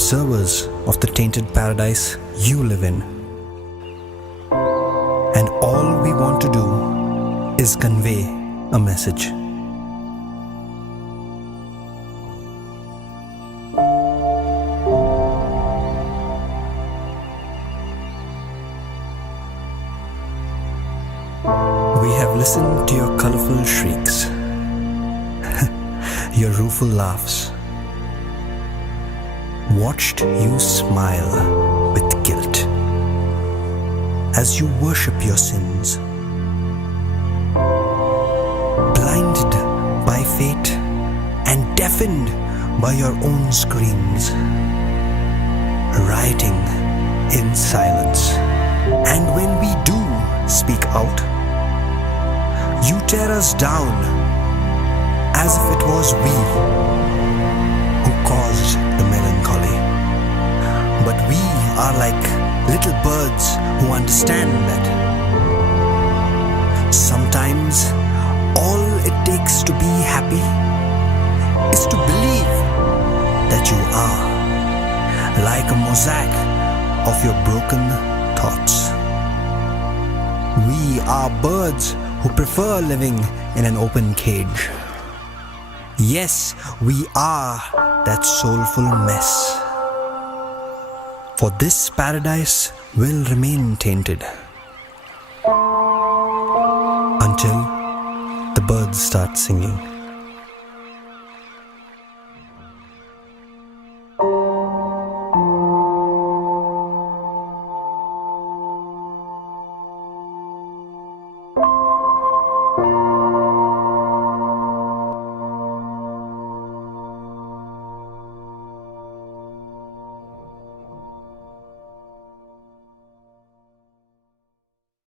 observers of the tainted paradise you live in. And all we want to do is convey a message. We have listened to your colorful shrieks, your rueful laughs, watched you smile with guilt as you worship your sins, blinded by fate and deafened by your own screams, rioting in silence. And when we do speak out, you tear us down as if it was we who caused the melancholy. But we are like little birds who understand that sometimes all it takes to be happy is to believe that you are like a mosaic of your broken thoughts. We are birds who prefer living in an open cage. Yes, we are that soulful mess. For this paradise will remain tainted until the birds start singing.